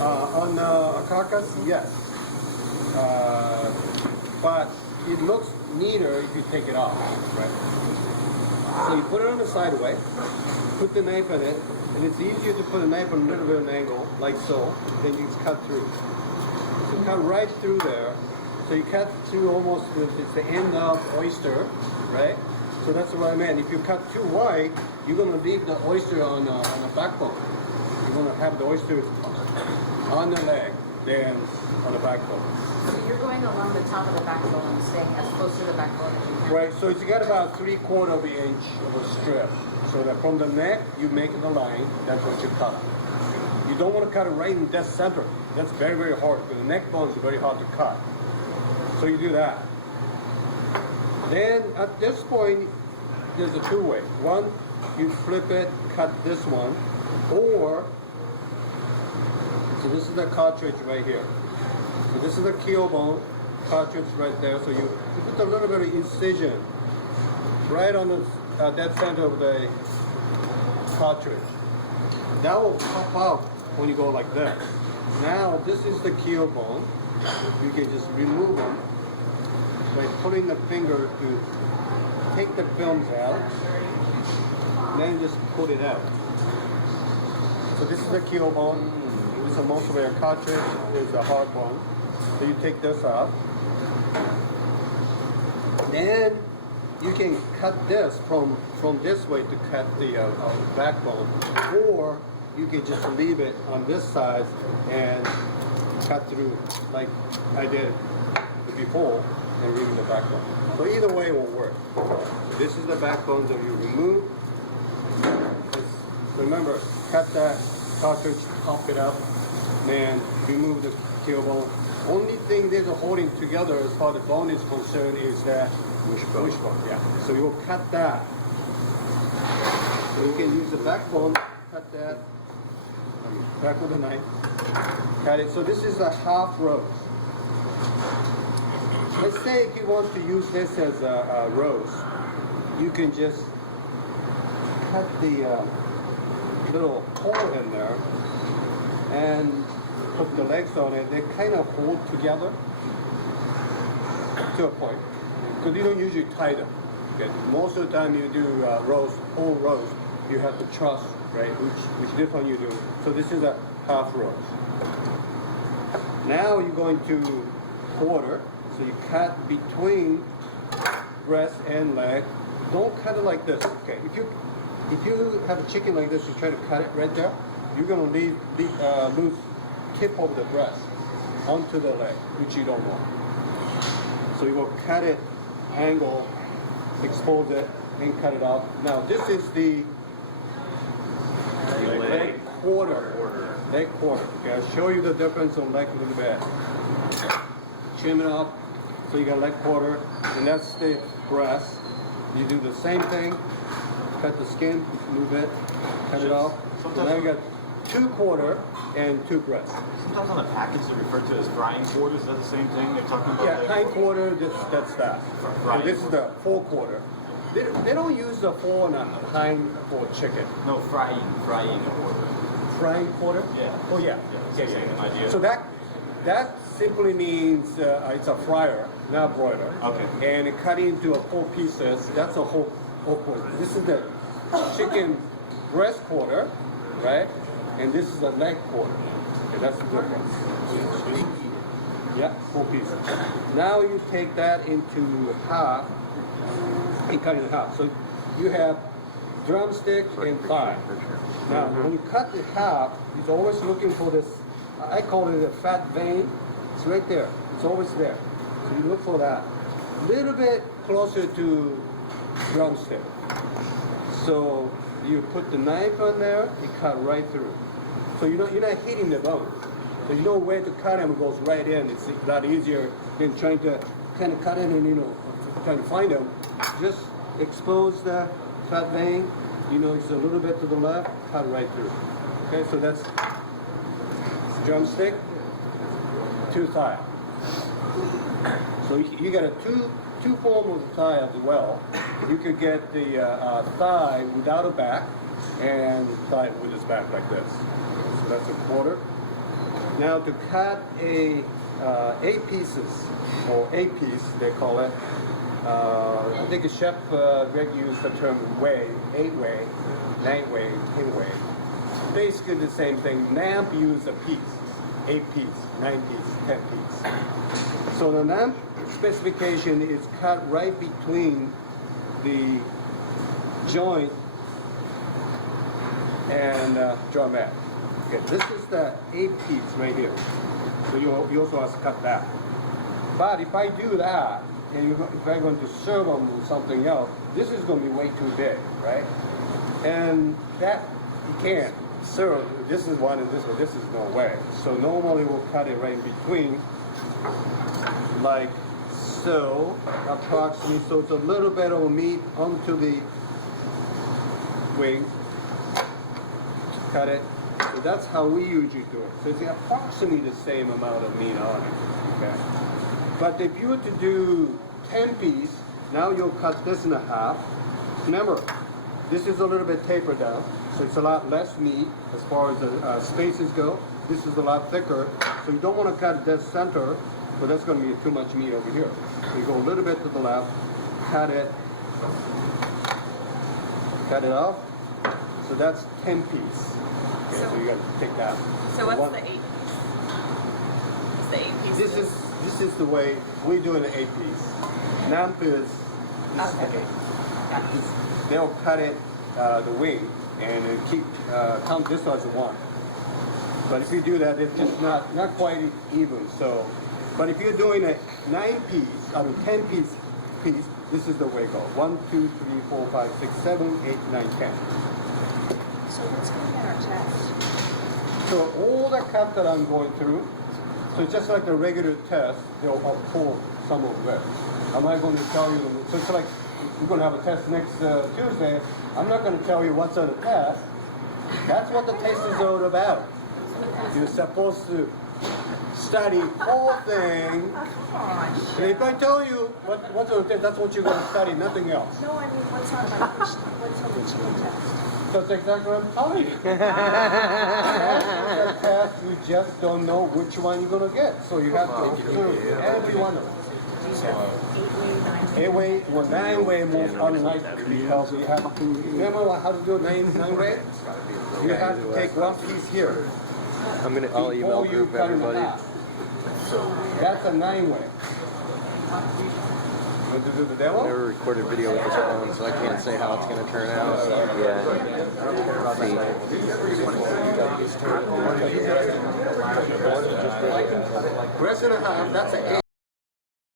On a carcass, yes. But it looks neater if you take it off, right? So you put it on the sideway, put the knife in it, and it's easier to put a knife on a little bit of an angle, like so, then you just cut through. So you cut right through there. So you cut through almost, it's the end of oyster, right? So that's what I meant. If you cut too wide, you're going to leave the oyster on the backbone. You're going to have the oyster on the leg, then on the backbone. So you're going along the top of the backbone and staying as close to the backbone as you can. Right, so it's got about 3/4 of an inch of a strip. So that from the neck, you make the line, that's what you cut. You don't want to cut it right in dead center. That's very, very hard, because the neck bone is very hard to cut. So you do that. Then at this point, there's a two-way. One, you flip it, cut this one, or, so this is the cartridge right here. So this is the keel bone cartridge right there. So you put a little bit of incision right on the dead center of the cartridge. That will pop out when you go like this. Now this is the keel bone. You can just remove them by putting the finger to take the films out, and then just pull it out. So this is the keel bone. This is most of your cartridge. There's the hard bone. So you take this out. Then you can cut this from this way to cut the backbone, or you can just leave it on this side and cut through like I did before and leave the backbone. So either way will work. This is the backbone that you remove. Just remember, cut that cartridge, pop it up, and remove the keel bone. Only thing that's holding together as far as the bone is concerned is that wishbone. Yeah. So you'll cut that. So you can use the backbone, cut that, back with a knife, cut it. So this is a half roast. Let's say if you want to use this as a roast, you can just cut the little hole in there and put the legs on it. They kind of hold together to a point, because you don't usually tie them. Okay? Most of the time you do roast, whole roast, you have to truss, right? Which this one you do. So this is a half roast. Now you're going to quarter. So you cut between breast and leg. Don't cut it like this. Okay. If you have a chicken like this, you try to cut it right there, you're going to lose tip of the breast onto the leg, which you don't want. So you will cut it, angle, expose it, and cut it out. Now this is the leg quarter. Leg quarter. Okay, I'll show you the difference on leg a little bit. Trim it up, so you got leg quarter, and that's the breast. You do the same thing. Cut the skin, move it, cut it off. So now you got 2/4 and 2 breasts. Sometimes on the package they're referred to as frying quarters. Is that the same thing they're talking about? Yeah, hind quarter, that's that. And this is the 4/4. They don't use the 4 and a hind for chicken. No, frying a quarter. Frying quarter? Yeah. Oh yeah. Yeah, same idea. So that simply means it's a fryer, not broiler. Okay. And it cut into 4 pieces. That's a whole quarter. This is the chicken breast quarter, right? And this is the leg quarter. Okay, that's the difference. Yeah, 4 pieces. Now you take that into half and cut it in half. So you have drumstick and thigh. Now, when you cut it half, it's always looking for this, I call it a fat vein. It's right there. It's always there. So you look for that. A little bit closer to drumstick. So you put the knife on there, you cut right through. So you're not hitting the bone. So you know where to cut them, it goes right in. It's a lot easier than trying to kind of cut in and, trying to find them. Just expose the fat vein, it's a little bit to the left, cut right through. Okay, so that's drumstick, 2 thigh. So you got a two form of the thigh as well. You could get the thigh without a back and thigh with its back like this. So that's a quarter. Now to cut eight pieces, or eight piece they call it. I think Chef Greg used the term way, 8-way, 9-way, 10-way. Basically the same thing. NAMP used a piece, 8 piece, 9 piece, 10 piece. So the NAMP specification is cut right between the joint and joint mat. Okay, this is the 8 piece right here. So you also have to cut that. But if I do that, and if I'm going to serve them with something else, this is going to be way too big, right? And that you can't serve. This is one and this one. This is no way. So normally we'll cut it right in between, like so, approximately. So it's a little bit of meat onto the wing. Cut it. So that's how we usually do it. So it's approximately the same amount of meat on it. Okay. But if you were to do 10 piece, now you'll cut this in half. Remember, this is a little bit tapered down, so it's a lot less meat as far as the spaces go. This is a lot thicker, so you don't want to cut dead center, but that's going to be too much meat over here. So you go a little bit to the left, cut it off. So that's 10 piece. Okay, so you got to take that. So what's the 8 piece? What's the 8 piece? This is the way we do an 8 piece. NAMP is Okay. they'll cut it the wing and keep count this as one. But if you do that, it's just not quite even. So, but if you're doing a 9 piece, 10 piece, this is the way it goes. 1, 2, 3, 4, 5, 6, 7, 8, 9, 10. So what's going on our chest? So all the cut that I'm going through, so just like the regular test, they'll pull some of it. I'm not going to tell you. So it's like we're going to have a test next Tuesday. I'm not going to tell you what's on the test. That's what the test is all about. You're supposed to study whole thing. And if I tell you what's on the test, that's what you're going to study, nothing else. No, I mean, what's on the chicken test? That's exactly what I'm telling you. That's the test, you just don't know which one you're going to get. So you have to observe every one of them. 8-way, well, 9-way most unlikely because you have to, remember how to do 9-way? You have to take one piece here. I'll email group everybody. That's a 9-way. You want to do the I demo? never recorded video with this phone, so I can't say how it's going to turn out. Yeah. Rest of the half, that's an 8.